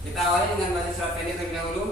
Kita awali dengan baca surat pendek terlebih dahulu.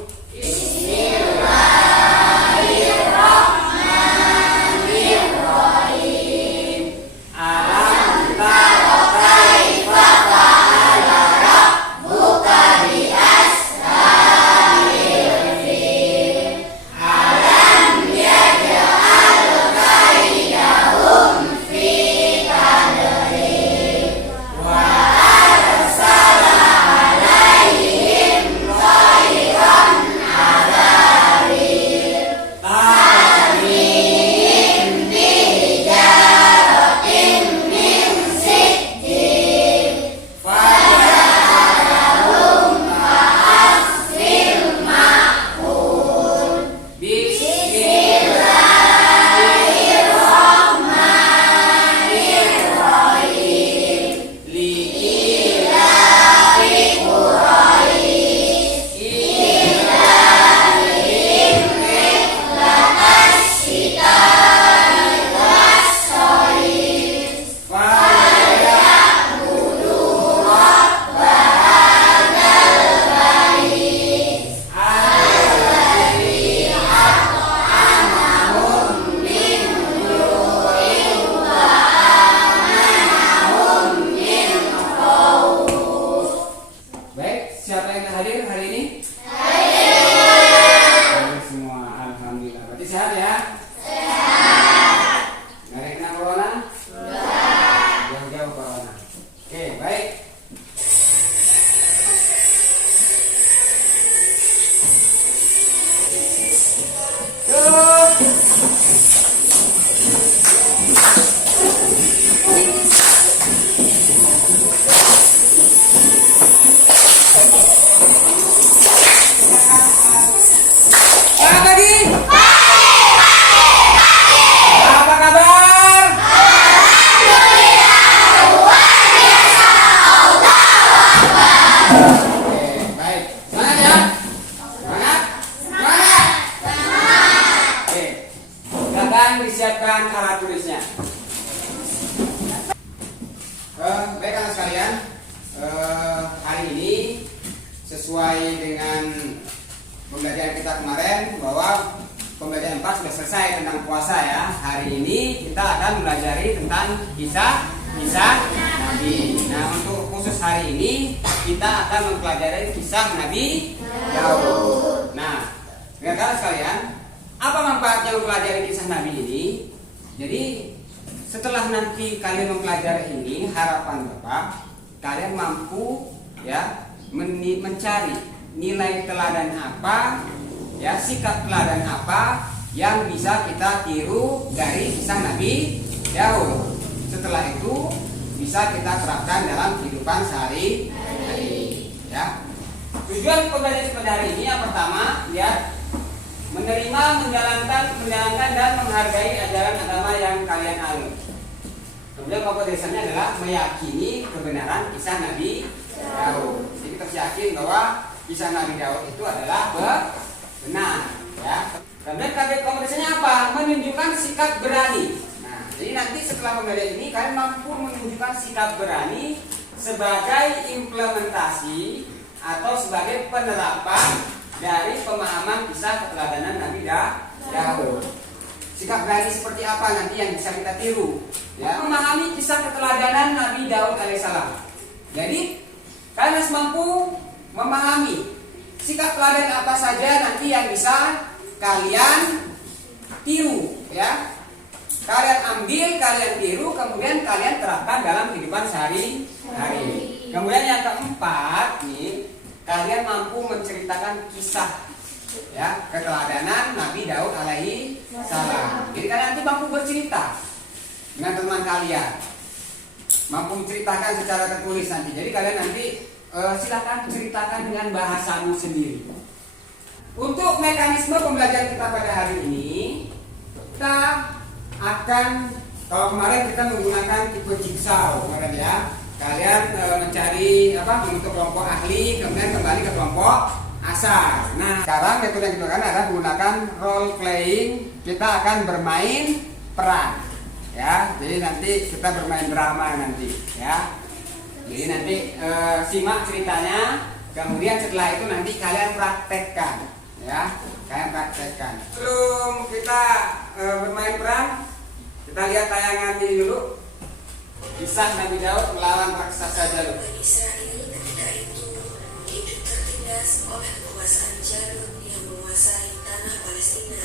Siapa yang hadir hari ini? Hadir semua, alhamdulillah. Berarti sehat ya? Sehat. Nggak ada kena corona? Sudah. Jauh-jauh corona. Oke, baik. Yuk. Disiapkan alat tulisnya. Baik anak sekalian, hari ini sesuai dengan pembelajaran kita kemarin bahwa pembelajaran 4 sudah selesai tentang puasa ya. Hari ini kita akan mempelajari tentang kisah Nabi. Nah, untuk khusus hari ini kita akan mempelajari kisah Nabi Daud. Nah, rekan sekalian, apa manfaatnya mempelajari kisah Nabi ini? Jadi setelah nanti kalian mempelajari ini, harapan Bapak kalian mampu ya mencari nilai teladan apa, ya sikap teladan apa yang bisa kita tiru dari kisah Nabi Daud. Setelah itu bisa kita terapkan dalam kehidupan sehari-hari. Ya. Tujuan pembelajaran pada hari ini yang pertama, lihat, menerima, menjalankan dan menghargai ajaran agama yang kalian anut. Kemudian pokok dasarnya adalah meyakini kebenaran kisah Nabi Daud. Jadi kita yakin bahwa kisah Nabi Daud itu adalah benar. Ya. Kemudian pokok dasarnya apa? Menunjukkan sikap berani. Nah, jadi nanti setelah pembelajaran ini kalian mampu menunjukkan sikap berani sebagai implementasi atau sebagai penerapan dari pemahaman kisah keteladanan Nabi Daud. Sikap berani seperti apa nanti yang bisa kita tiru? Ya, memahami kisah keteladanan Nabi Daud alaihissalam. Jadi kalian harus mampu memahami sikap teladan apa saja nanti yang bisa kalian tiru. Ya, kalian ambil, kalian tiru, kemudian kalian terapkan dalam kehidupan sehari-hari. Kemudian yang keempat nih, kalian mampu menceritakan kisah ya keteladanan Nabi Daud alaihi salam. Jadi kalian nanti mampu bercerita dengan teman kalian, mampu menceritakan secara tertulis nanti. Jadi kalian nanti silakan ceritakan dengan bahasamu sendiri. Untuk mekanisme pembelajaran kita pada hari ini, kita akan, kalau kemarin kita menggunakan tipe jigsaw, kemarin ya. Kalian mencari membentuk kelompok ahli, kemudian kembali ke kelompok asal. Nah, sekarang metode yang kita gunakan adalah menggunakan role playing. Kita akan bermain perang. Ya, jadi nanti kita bermain drama nanti, ya. Jadi nanti simak ceritanya, kemudian setelah itu nanti kalian praktekkan, ya. Kalian praktekkan. Sebelum kita bermain perang, kita lihat tayangan ini dulu. Kisah Nabi Daud melawan raksasa Jalut. Israel ketika itu hidup tertindas oleh kekuasaan Jalut yang menguasai tanah Palestina.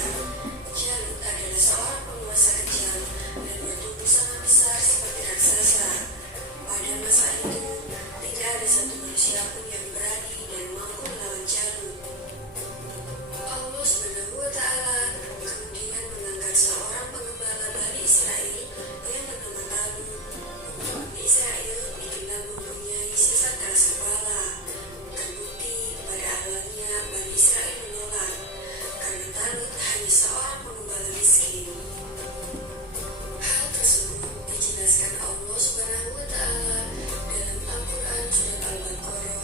Jalut adalah seorang penguasa kejam dan bertubuh sangat besar seperti raksasa. Pada masa itu, tidak ada satu manusia pun yang berani dan mampu melawan Jalut. Allah Subhanahu wa Ta'ala kemudian mengangkat seorang pengembala Bani Israel yang bernama Talut. Israel dikenal mempunyai sifat keras kepala. Terbukti pada awalnya Bani Israel menolak karena Talut hanya seorang pengembala miskin. Hal tersebut dijelaskan Allah Subhanahu wa Ta'ala dalam Al-Quran surat Al-Baqarah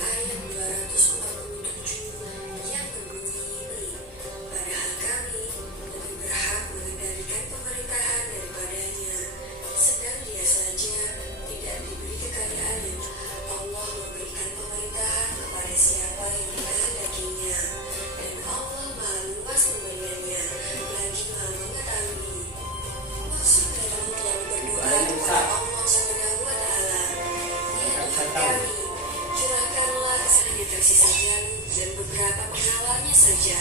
ayat 247 yang berbunyi ini, padahal kami lebih berhak mengendalikan pemerintahan daripadanya, sedang dia saja tidak diberi kekayaan. Allah memberikan pemerintahan kepada siapa yang dikehendakinya, dan Allah Maha luas pemberiannya, lagi Maha mengetahui. Maksud dalam yang berdoa kepada Allah Subhanahu wa Ta'ala, ya Tuhan kami, curahkanlah hanya tersisa Jalut dan beberapa pengawalnya saja.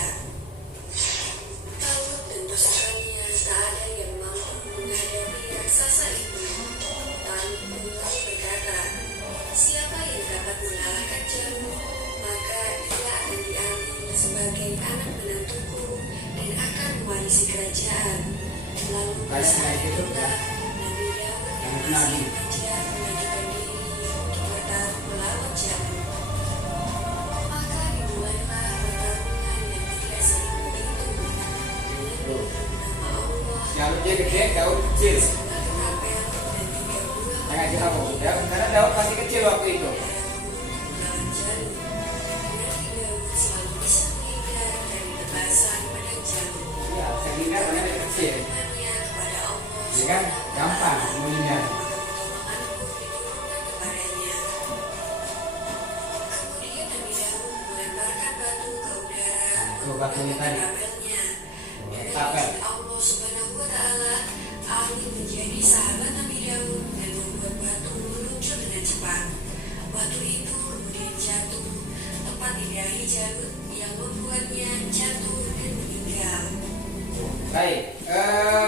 Talut dan pasukannya tak ada yang mampu menghadapi raksasa itu. Talut pun lalu berkata, siapa yang dapat mengalahkan Jalut, maka ia akan diambil sebagai anak menantuku dan akan mewarisi kerajaan. Lalu pada saat itulah Nabi Daud yang masih remaja mengajukan diri untuk bertarung melawan Jalut. Maka dimulailah pertarungan yang tidak seringkali itu dengan nama Allah. Jalutnya gede, Daud kecil. Satu kapel dan 3 buah Jangan jauh, ya. Karena Daud masih kecil waktu itu. melawan Jalut. Nabi Daud selalu bisa menghindar dari tebasan pedang Jalut. Ya, sehingga karena dia kecil. Imannya kepada Allah Jadi kan gampang menghindar. maka pertolonganku diturunkan kepadanya. Kemudian Nabi Daud melemparkan batu ke udara Tuh, batunya tadi. kapelnya. Dengan Kapel. izin Allah Subhanahu wa Ta'ala, angin menjadi sahabat Nabi Daud dan membuat batu meluncur dengan cepat. Batu itu kemudian jatuh tepat di dahi Jalut yang membuatnya jatuh dan meninggal. Baik,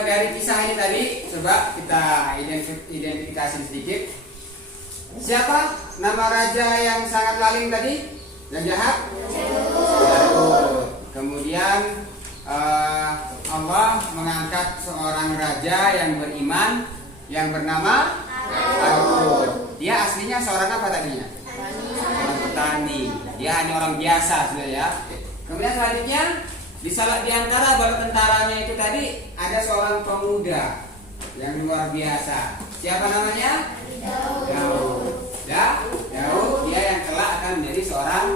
dari kisah ini tadi coba kita identifikasi sedikit. Siapa nama raja yang sangat lalim tadi? Yang jahat? Jalut. Kemudian Allah mengangkat seorang raja yang beriman yang bernama Talut. Dia aslinya seorang apa tadinya? Seorang petani. Dia hanya orang biasa sudah ya. Kemudian selanjutnya di antara bala tentaranya itu tadi ada seorang pemuda yang luar biasa. Siapa namanya? Daud. Ya, Daud dia yang kelak akan menjadi seorang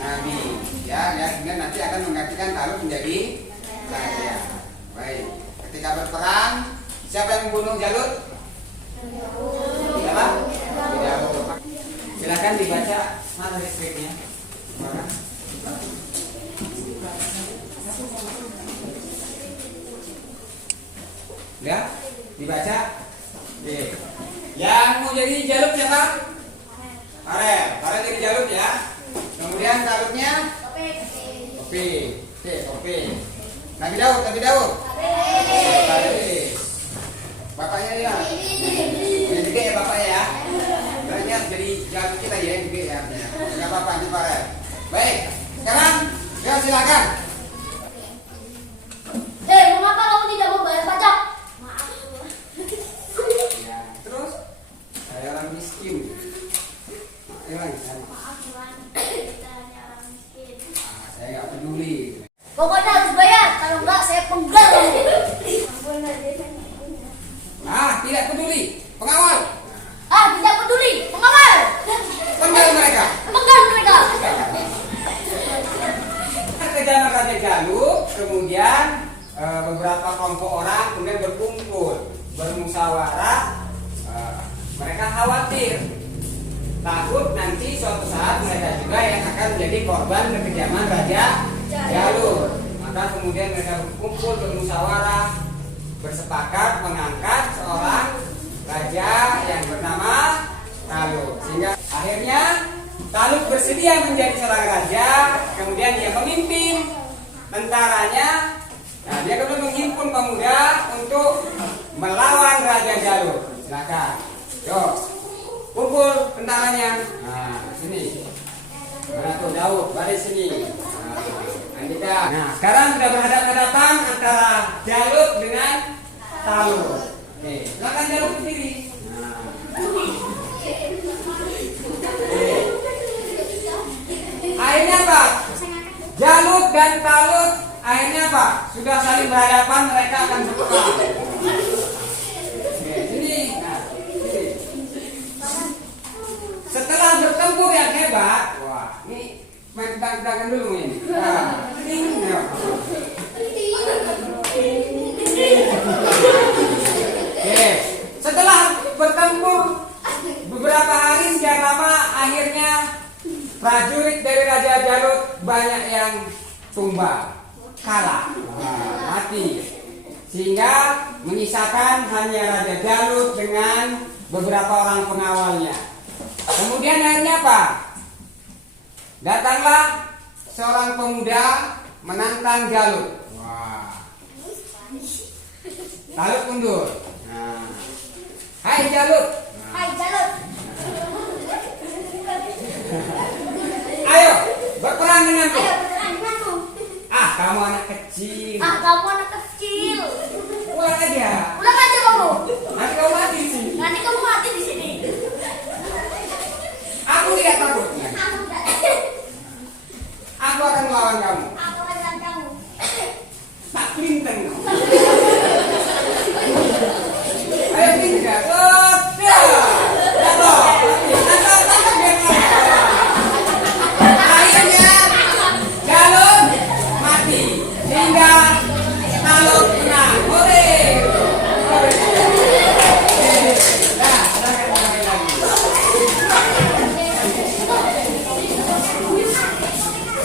nabi. Ya, kemudian nanti akan menggantikan Talut menjadi raja. Baik. Ketika berperang, siapa yang membunuh Jalut? Siapa? Daud. Silakan dibaca mana skripnya. Mana? Ya, dibaca. Oke. Yang mau jadi Jalut siapa? Farel. Farel jadi Jalut ya. Kemudian Talutnya? Oke. Nabi Daud. Oke. Bapaknya ya. Ini juga ya bapaknya ya. Banyak jadi Jalut kita ya juga ya. Enggak apa-apa ini Farel. Baik. Sekarang, ya silakan. Mengapa kamu tidak membayar pajak? Ya, terus saya orang miskin. Maaf Tuhan, kita hanya orang miskin. Saya nggak peduli. Pokoknya harus bayar, kalau enggak saya penggal kamu. Tidak peduli. Pengawal. Tidak peduli, pengawal. Penggal mereka. Penggal mereka. Kerjaan bermusyawarah, mereka khawatir, takut nanti suatu saat mereka juga yang akan menjadi korban kekejaman Raja Jalut. Maka kemudian mereka berkumpul bermusyawarah, bersepakat mengangkat seorang raja yang bernama Talut. Sehingga akhirnya Talut bersedia menjadi seorang raja, kemudian dia memimpin tentaranya. Nah, dia kemudian menghimpun pemuda untuk melawan Raja Jalut. Silakan, yuk, kumpul tentaranya. Nah, sini. Mana tuh Daud? Baris sini. Nah, Andika. Nah, sekarang sudah berhadapan antara Jalut dengan Talut. Oke, silakan Jalut berdiri. Nah. Akhirnya apa? Jalut dan Talut akhirnya apa? Sudah saling berhadapan, mereka akan berperang. Oke, sini. Nah, sini. Setelah bertempur yang hebat, wah, ini main pedang-pedangan dulu ini. Nah, ini. Oke, setelah bertempur beberapa hari sekian lama, akhirnya prajurit dari Raja Jalut banyak yang tumbang, kalah, mati, sehingga menyisakan hanya Raja Jalut dengan beberapa orang pengawalnya. Kemudian akhirnya apa? Datanglah seorang pemuda menantang Jalut. Wah. Talut mundur. Nah. Hai Jalut. Hai Jalut. Ayo berperang denganku. Ayo berperang denganku. Kamu anak kecil. Kamu anak kecil. Pulang aja. Pulang aja kamu. Nanti kamu mati di sini. Nanti kamu mati di sini. Aku tidak takut. Aku tidak. Aku akan melawan kamu. Aku akan kamu. Tak kelinteng. Ayo tinggal. Akhirnya Jalut mati sehingga Talut menang. Hore. Nah, silakan mulai lagi.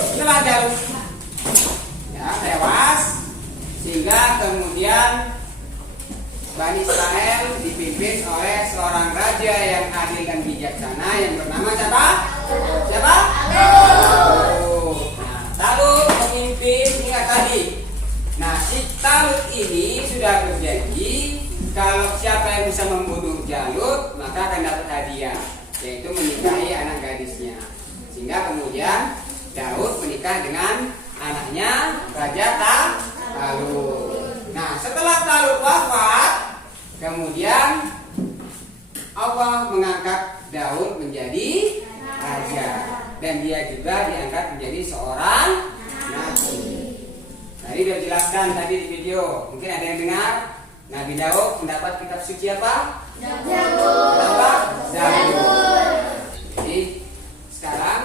Setelah Jalut ya tewas, sehingga kemudian Bani Israel dipimpin oleh seorang raja yang adil dan bijaksana yang bernama siapa? Siapa? Talut. Nah, Talut memimpin hingga tadi. Nah, si Talut ini sudah berjanji kalau siapa yang bisa membunuh Jalut maka akan dapat hadiah, yaitu menikahi anak gadisnya. Sehingga kemudian Daud menikah dengan anaknya Raja Talut. Nah, setelah Talut wafat, kemudian Allah mengangkat Daud menjadi raja, dan dia juga diangkat menjadi seorang nabi. Tadi sudah jelaskan tadi di video, mungkin ada yang dengar. Nabi Daud mendapat kitab suci apa? Zabur. Apa? Zabur. Jadi sekarang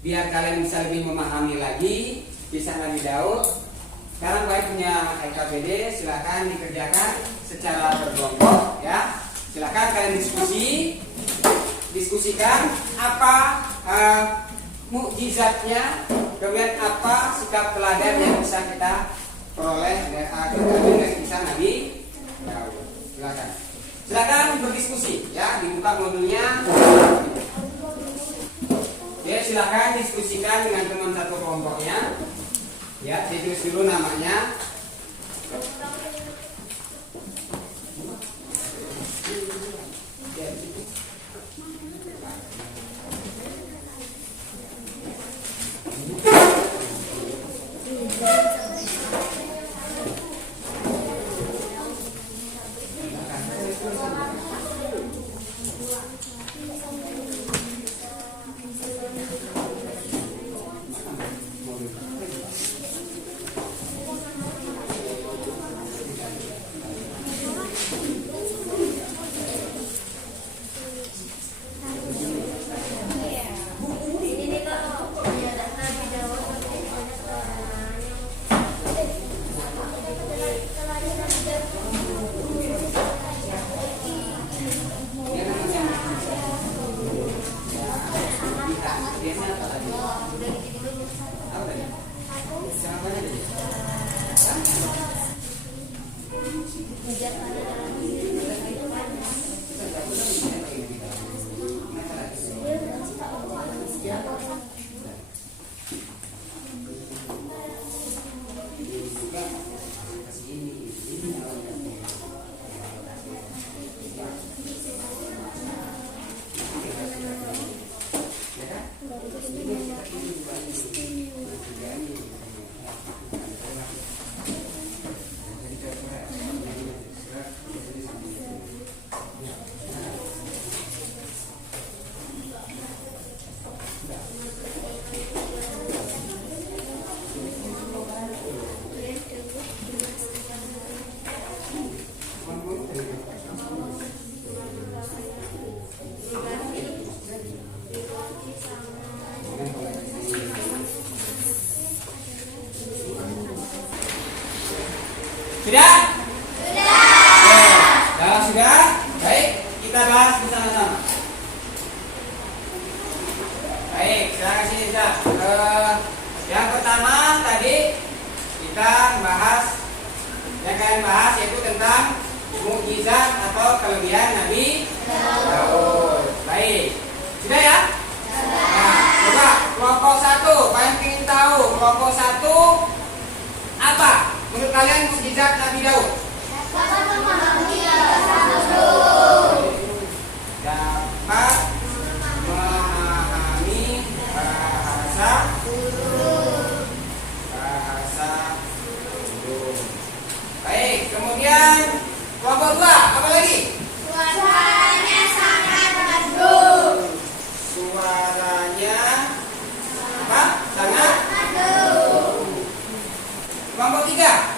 biar kalian bisa lebih memahami lagi kisah Nabi Daud, sekarang baik punya LKPD, silakan dikerjakan secara berkelompok ya. Silakan kalian diskusikan apa mukjizatnya, kemudian apa sikap teladan yang bisa kita peroleh dari kisah Nabi Daud. Silakan berdiskusi ya, dibuka modulnya. Ya, silakan diskusikan dengan teman satu kelompoknya. Ya, ditulis dulu namanya. Sudah? Sudah. Kalau sudah, baik, kita bahas bersama-sama. Baik, silakan sini Ustaz. Yang pertama tadi kita bahas, yang kalian bahas yaitu tentang mukjizat atau kelebihan Nabi Daud. Baik, sudah ya? Nah, coba kelompok satu, kalian ingin tahu kelompok satu apa? Menurut kalian mukjizat Nabi Daud? Dapat memahami bahasa Dapat memahami bahasa burung. Baik, kemudian kelompok dua, apa lagi? Suaranya sangat merdu. Suaranya apa? Sangat. Kelompok tiga.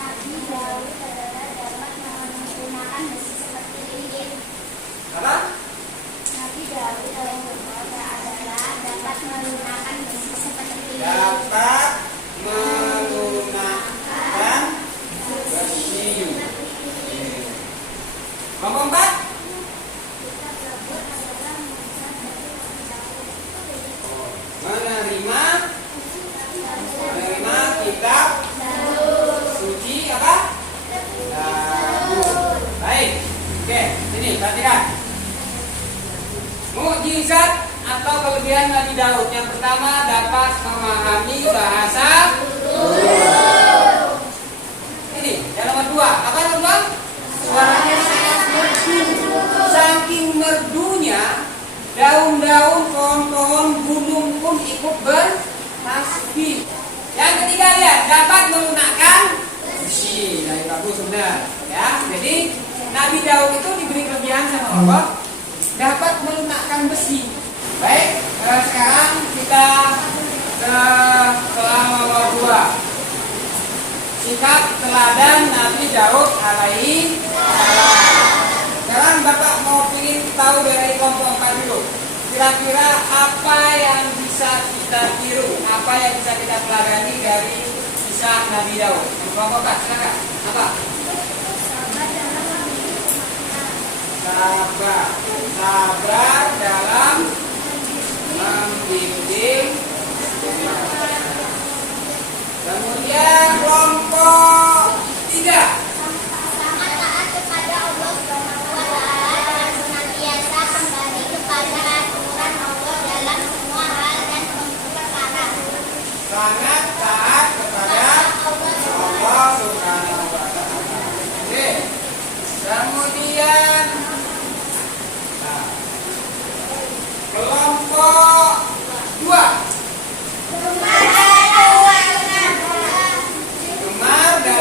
Nabi Daud adalah dapat menggunakan besi seperti lilin. Apa? Nabi Daud adalah dapat menggunakan besi seperti lilin. Dapat menggunakan besi. Kelompok empat. Menerima kitab suci apa? Zabur. Baik. Oke, sini perhatikan. Mukjizat atau kelebihan Nabi Daud. Yang pertama dapat memahami bahasa burung. Ini yang nomor dua. Apa yang nomor dua? Suaranya sangat merdu. Saking merdunya, daun-daun, pohon-pohon, gunung pun ikut bertasbih. Yang ketiga lihat, dapat menggunakan besi. Dari bagus benar, ya. Jadi Nabi Daud itu diberi kelebihan sama Allah, dapat menggunakan besi. Baik, sekarang kita ke kelas nomor 2. Sikap teladan Nabi Daud alaihi salam. Sekarang Bapak mau ingin tahu dari kelompok 4 dulu. Kira-kira apa yang bisa kita tiru, apa yang bisa kita teladani dari kisah Nabi Daud? Kelompok 4, silakan. Apa? Sabar dalam membimbing. Kemudian kelompok 3. Sangat taat kepada Allah Subhanahu wa taala dan senantiasa kembali kepada aturan Allah dalam semua hal dan perkara. Sangat taat kepada Allah Subhanahu wa taala. Oke. Kemudian kelompok 2. Gemar dalam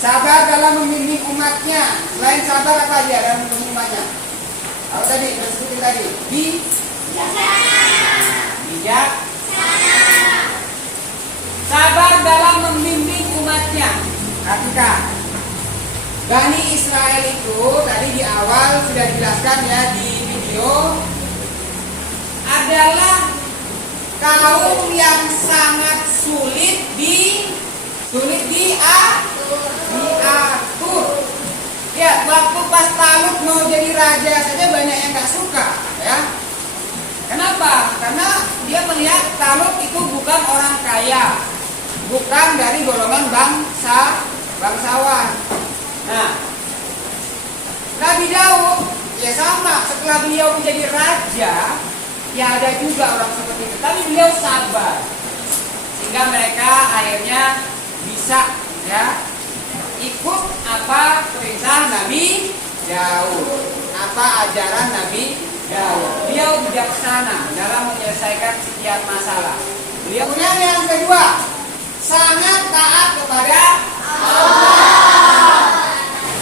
Sabar dalam membimbing umatnya. Selain sabar apa aja dalam membimbing umatnya? Kalau tadi, sebutin tadi. Bijak. Sabar dalam membimbing umatnya. Perhatikan. Bani Israel itu tadi di awal sudah dijelaskan ya di video, adalah kaum yang sangat sulit diatur. Ya, waktu pas Talut mau jadi raja saja banyak yang nggak suka, ya. Kenapa? Karena dia melihat Talut itu bukan orang kaya, bukan dari golongan bangsawan. Nah, Nabi Daud ya sama, setelah beliau menjadi raja, ya ada juga orang seperti itu. Tapi beliau sabar, sehingga mereka akhirnya bisa ya ikut apa perintah Nabi Daud, apa ajaran Nabi Daud. Beliau bijaksana dalam menyelesaikan setiap masalah. Beliau kemudian yang kedua, sangat taat kepada Allah.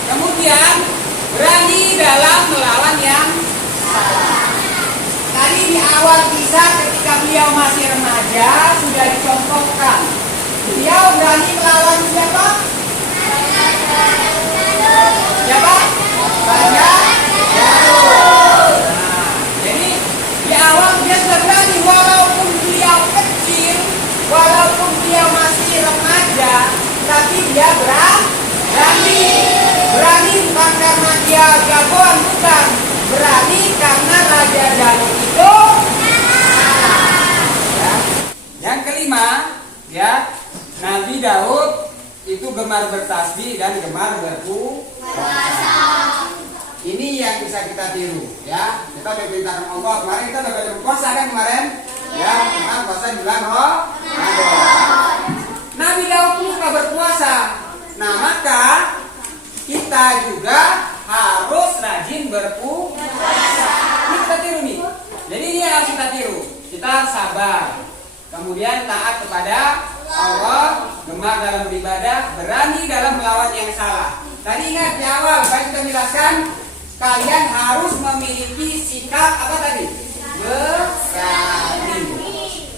Kemudian berani dalam melawan yang salah. Tadi di awal kisah ketika beliau masih remaja sudah dicontohkan. Beliau berani melawan siapa? Siapa? Raja Jalut. Nah, jadi di awal dia sudah berani, walaupun beliau kecil, walaupun beliau masih remaja, tapi dia berani bukan karena dia jagoan, bukan, berani karena Raja Jalut itu ya. Yang kelima ya, Nabi Daud itu gemar bertasbih dan gemar berpuasa. Ini yang bisa kita tiru ya. Kita diperintahkan Allah, kemarin kita sudah berpuasa kan kemarin ya, tentang puasa di bulan Ramadan. Nabi Daud pun suka berpuasa. Nah, maka kita juga harus rajin berpuasa. Ini kita tiru nih. Jadi ini yang harus kita tiru. Kita sabar, kemudian taat kepada Allah, gemar dalam beribadah, berani dalam melawan yang salah. Tadi ingat di awal kita jelaskan, kalian harus memiliki sikap apa tadi? Berani.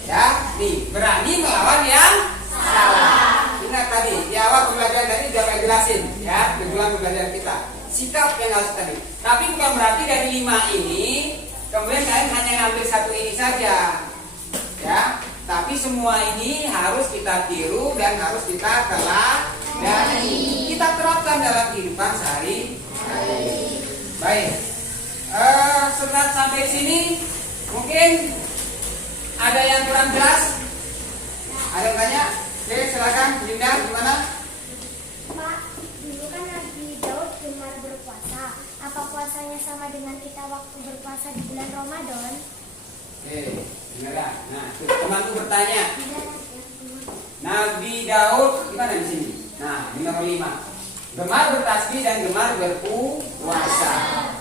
Ya, nih, berani melawan yang salah. Ingat tadi di awal pembelajaran tadi sudah jelasin ya, tujuan pembelajaran kita. Sikap yang harus tadi. Tapi bukan berarti dari 5 ini kemudian kalian hanya ngambil satu ini saja. Ya, tapi semua ini harus kita tiru dan harus kita teladani. Kita terapkan dalam kehidupan sehari-hari. Baik. Setelah sampai sini mungkin ada yang kurang jelas? Ada yang tanya? Oke, silakan Dinda, gimana? Pak, dulu kan Nabi Daud gemar berpuasa. Apa puasanya sama dengan kita waktu berpuasa di bulan Ramadan? Oke, beneran. Nah, temanku bertanya. Nabi Daud gimana di sini? Nah, ini nomor 5. Gemar bertasbih dan gemar berpuasa.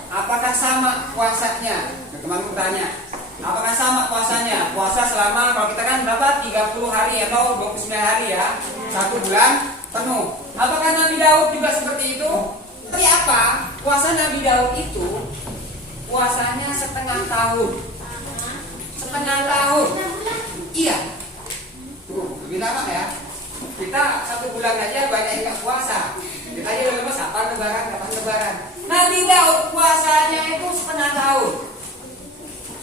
Apakah sama puasanya? Temanku bertanya. Apakah sama puasanya? Puasa selama, kalau kita kan berapa? 30 hari atau 29 hari ya. 1 bulan penuh. Apakah Nabi Daud juga seperti itu? Tapi apa? Puasa Nabi Daud itu puasanya setengah tahun. Setengah tahun. Iya. Tuh, lebih lama ya. Kita 1 bulan aja banyak yang gak puasa. Kita aja udah lemes, kapan lebaran. Nabi Daud puasanya itu setengah tahun.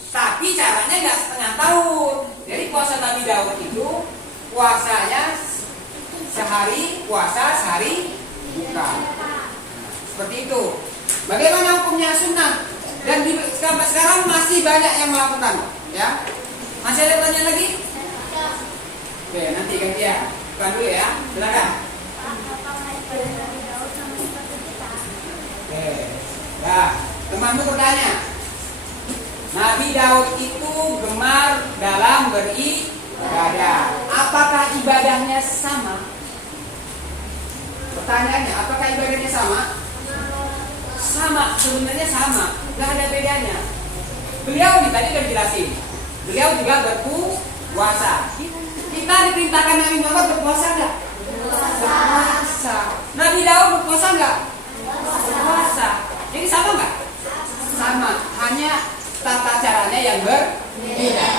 Tapi caranya nggak setengah tahun. Jadi puasa Nabi Daud itu puasanya sehari puasa, sehari buka. Seperti itu. Bagaimana hukumnya sunnah? Dan sekarang masih banyak yang melakukan. Ya, masih ada pertanyaan lagi? Oke, nanti ganti ya. Bukan dulu ya. Silakan. Oke. Ya, temanmu bertanya. Nabi Daud itu gemar dalam beribadah. Apakah ibadahnya sama? Pertanyaannya, apakah ibadahnya sama? Sama, sebenarnya sama. Gak ada bedanya. Beliau tadi udah jelasin. Beliau juga berpuasa. Kita diperintahkan Nabi Muhammad berpuasa gak? Berpuasa. Nabi Daud nggak? Puasa. Jadi sama nggak? Sama, hanya tata caranya yang berbeda.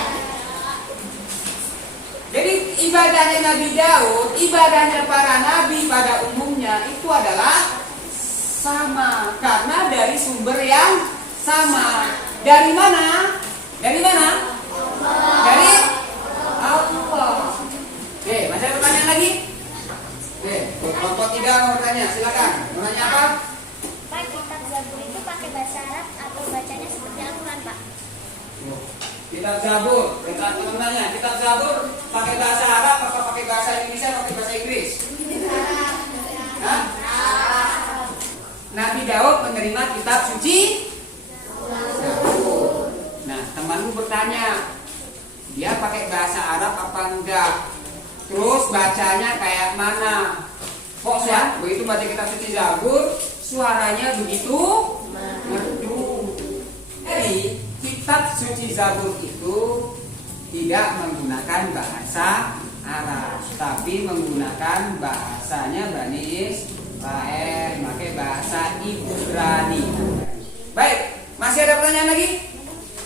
Jadi ibadahnya Nabi Daud, ibadahnya para nabi pada umumnya itu adalah sama karena dari sumber yang sama. Dari mana? Dari mana? Dari Allah. Oke, masih ada pertanyaan lagi? Oke, kelompok 3 mau bertanya, silakan. Mau nanya apa? Pak, kitab Zabur itu pakai bahasa Arab atau bacanya seperti Al-Quran, Pak? Kitab Zabur, kita nanya, kitab Zabur pakai bahasa Arab atau pakai bahasa Indonesia atau pakai bahasa Inggris? Hah? Nabi Daud menerima kitab suci Zabur. Nah, temanmu bertanya, dia pakai bahasa Arab apa enggak? Terus bacanya kayak mana? Kok ya? Begitu baca kitab suci Zabur, suaranya begitu merdu. Jadi kitab suci Zabur itu tidak menggunakan bahasa Arab, tapi menggunakan bahasanya Bani Israel, pakai bahasa Ibrani. Baik, masih ada pertanyaan lagi?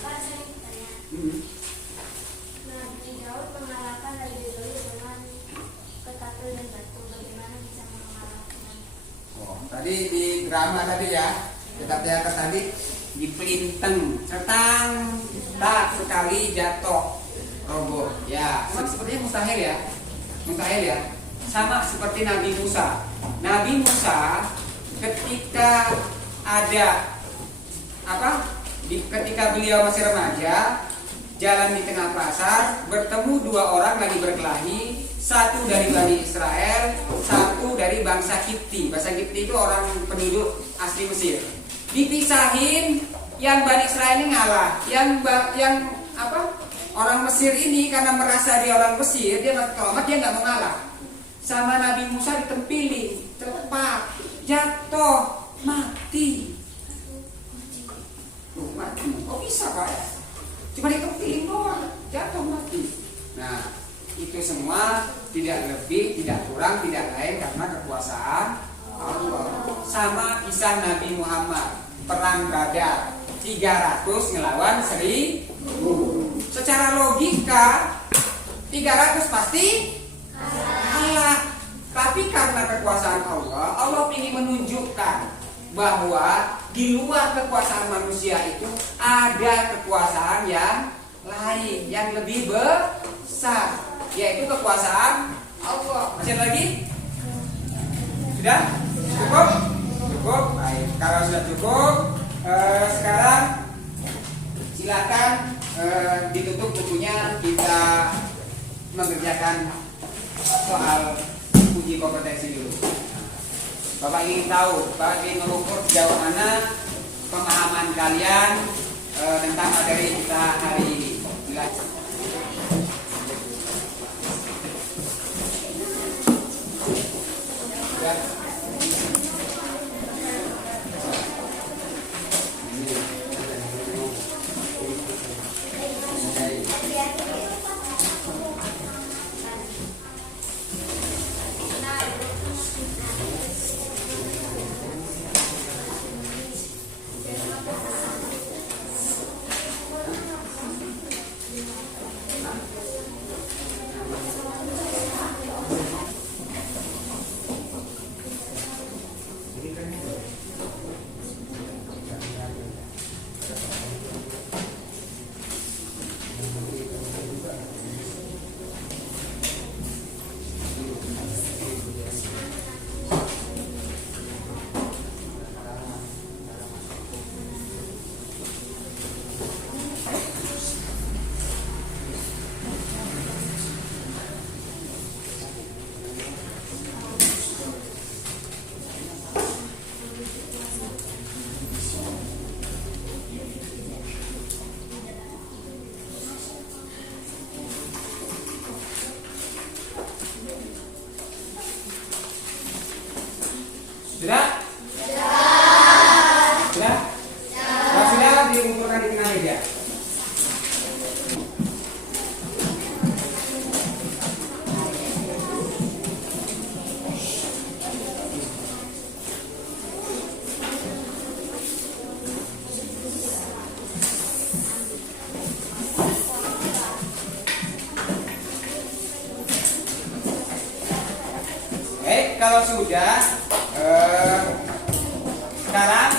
Pak, saya bertanya. Nabi Daud mengalahkan Raja Dulu dengan ketatul dan batu. Bagaimana bisa mengalahkan? Oh, tadi di drama tadi ya, kitab teater tadi dipelinteng, setang, tak sekali jatuh, roboh. Ya, sepertinya mustahil ya, mustahil ya. Sama seperti Nabi Musa. Nabi Musa ketika ada ketika beliau masih remaja, jalan di tengah pasar, bertemu 2 orang lagi berkelahi, satu dari Bani Israel, satu dari bangsa Kipti. Bangsa Kipti itu orang penduduk asli Mesir. Dipisahin, yang Bani Israel ini ngalah, orang Mesir ini karena merasa dia orang Mesir, dia selamat, dia nggak mau ngalah. Sama Nabi Musa ditempili, tepat, jatuh, mati. Mati. Kok bisa Pak ya? Cuma ditempilin doang, jatuh mati. Nah, itu semua tidak lebih, tidak kurang, tidak lain karena kekuasaan Allah. Sama kisah Nabi Muhammad, perang Badar, 300 ngelawan 1000. Secara logika 300 pasti kalah. Tapi karena kekuasaan Allah, Allah ingin menunjukkan bahwa di luar kekuasaan manusia itu ada kekuasaan yang lain, yang lebih besar, yaitu kekuasaan Allah. Masih ada lagi? Sudah? Cukup? Cukup? Baik, kalau sudah cukup, sekarang silakan ditutup bukunya, kita mengerjakan soal uji kompetensi dulu. Bapak ingin tahu, Bapak ingin mengukur sejauh mana pemahaman kalian tentang materi kita hari ini. Silakan. Sudah? Sudah? Kalau sudah, diumpulkan di tengah meja. kalau sudah, sekarang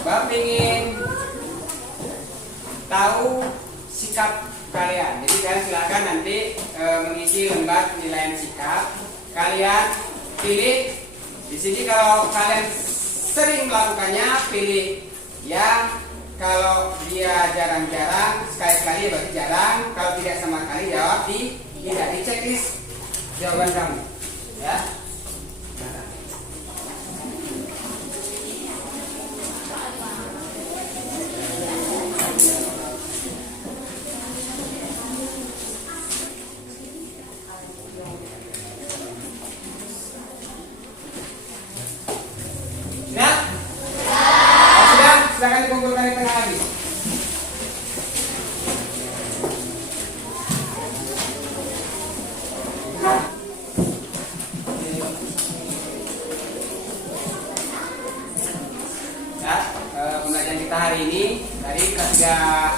Bapak ingin tahu sikap kalian. Jadi kalian silakan nanti mengisi lembar penilaian sikap. Kalian pilih di sini, kalau kalian sering melakukannya pilih ya, kalau dia jarang-jarang, sekali-sekali berarti jarang, kalau tidak sama sekali jawab tidak, di checklist jawaban kamu ya. Nah, silakan dikumpulkan di tengah lagi. Ya, pembelajaran kita hari ini tadi kita sudah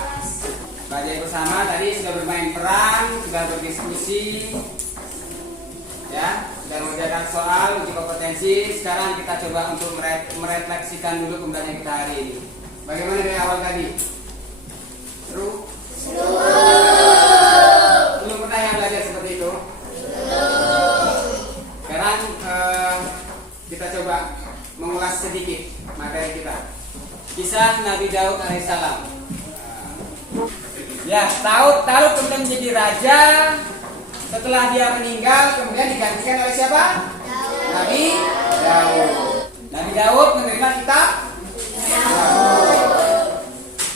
belajar bersama, tadi sudah bermain peran, sudah berdiskusi, ya, sudah mengerjakan soal uji kompetensi. Sekarang kita coba untuk merefleksikan dulu pembelajaran kita hari ini. Bagaimana dari awal tadi? Seru? Belum pernah yang belajar seperti itu? Sekarang kita coba mengulas sedikit materi kita. Kisah Nabi Daud alaihissalam. Ya, Talut kemudian menjadi raja. Setelah dia meninggal, kemudian digantikan oleh siapa? Nabi Daud. Nabi Daud menerima kitab Zabur.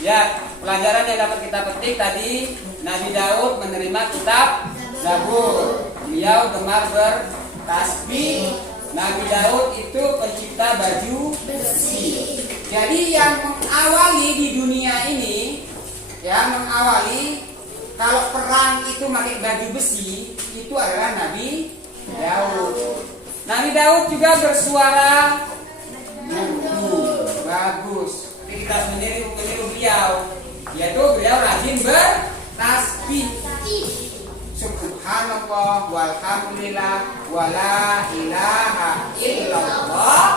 Ya, pelajaran yang dapat kita petik tadi, Nabi Daud menerima kitab Zabur. Beliau gemar bertasbih. Nabi Daud itu pencipta baju besi. Jadi yang mengawali di dunia ini, ya, mengawali kalau perang itu pakai baju besi, itu adalah Nabi Daud. Nabi Daud juga bersuara bagus. Jadi kita meniru beliau, yaitu beliau rajin bertasbih. Subhanallah walhamdulillah wala ilaha illallah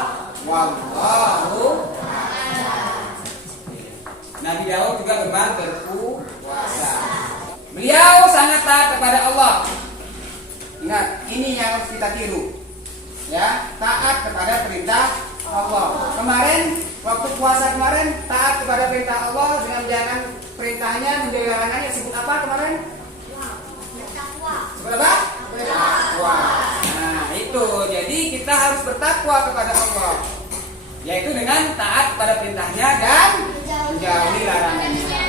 wallahu a'lam. Nabi Daud juga gemar berpuasa. Beliau sangat taat kepada Allah. Ingat, ini yang harus kita tiru. Ya, taat kepada perintah Allah. Kemarin waktu puasa kemarin taat kepada perintah Allah dengan menjalankan perintahnya, menjauhi larangannya. Sebut apa kemarin? Sebut apa? Bertakwa. Nah, itu. Jadi kita harus bertakwa kepada Allah, yaitu dengan taat kepada perintahnya dan menjauhi larangannya.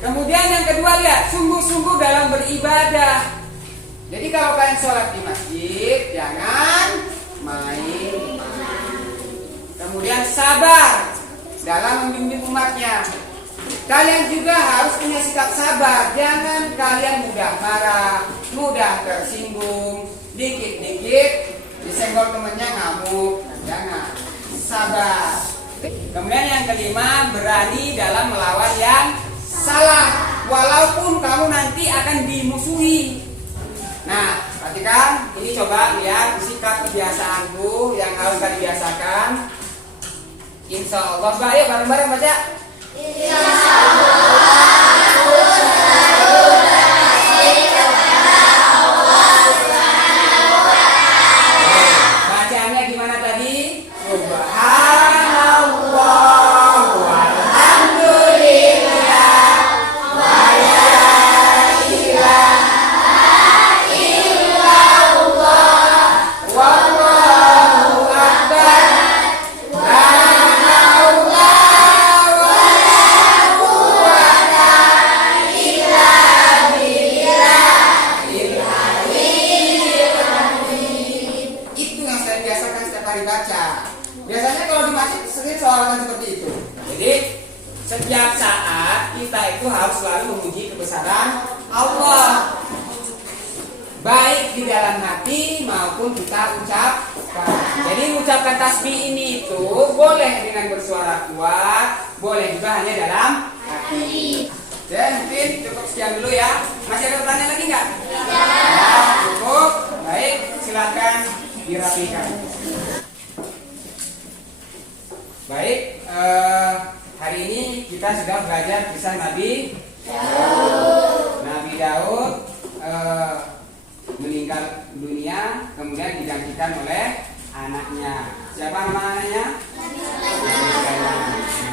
Kemudian yang kedua, lihat, sungguh-sungguh dalam beribadah. Jadi kalau kalian sholat di masjid, jangan main. Kemudian sabar dalam membimbing umatnya. Kalian juga harus punya sikap sabar. Jangan kalian mudah marah, mudah tersinggung, dikit-dikit disenggol temennya ngamuk. Jangan, sabar. Kemudian yang kelima, berani dalam melawan yang salah, walaupun kamu nanti akan dimusuhi. Nah, perhatikan, ini coba lihat sikap kebiasaanku yang harus kalian biasakan. Insya Allah, ayo bareng-bareng baca. Insya Allah. Bacaannya gimana tadi? Subhanallah walhamdulillah wala ilaha illallah wallahu akbar la haula wala quwwata illa billahil aliyyil azim. Itu yang saya biasakan setiap hari baca. Biasanya kalau di masjid sering soalan seperti itu. Jadi setiap saat kita itu harus selalu memuji kebesaran Allah, baik di dalam hati maupun kita ucapkan. Jadi mengucapkan tasbih ini itu boleh dengan bersuara kuat, boleh juga hanya dalam hati. Ya, mungkin cukup sekian dulu ya. Masih ada pertanyaan lagi nggak? Ya, cukup. Baik, silakan dirapikan. Baik, hari ini kita sudah belajar kisah Nabi Daud meninggal dunia, kemudian digantikan oleh anaknya. Siapa nama anaknya?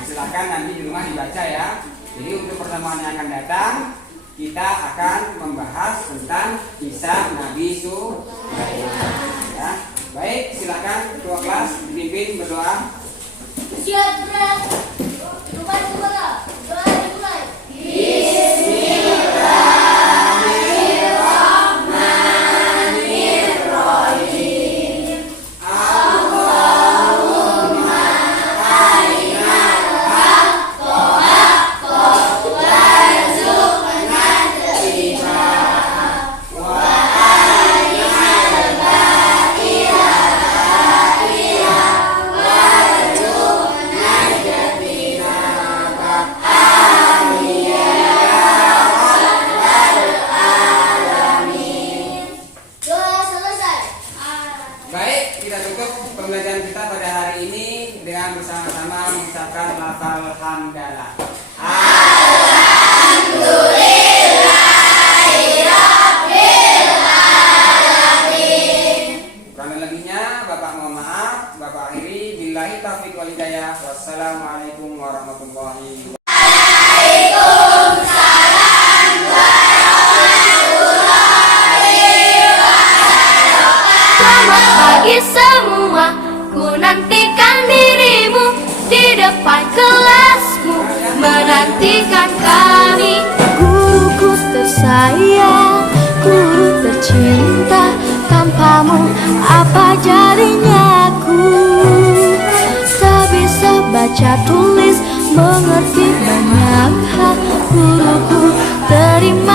Silakan nanti di rumah dibaca ya. Jadi untuk pertemuan yang akan datang kita akan membahas tentang kisah Nabi Sulaiman. Ya. Baik, silakan ketua kelas dipimpin berdoa. Siap, berat. Rumah doa dimulai. Pembelajaran kita pada hari ini dengan bersama-sama mengucapkan lafal hamdalah. Kurang lebihnya Bapak mohon maaf, Bapak akhiri billahi taufiq wal hidayah. Wassalamualaikum warahmatullahi wabarakatuh. Selamat pagi semua, ku nantikan dirimu di depan kelasmu, menantikan kami. Guruku tersayang, guru tercinta, tanpamu apa jadinya aku? Tak bisa baca tulis, mengerti banyak hal, guruku terima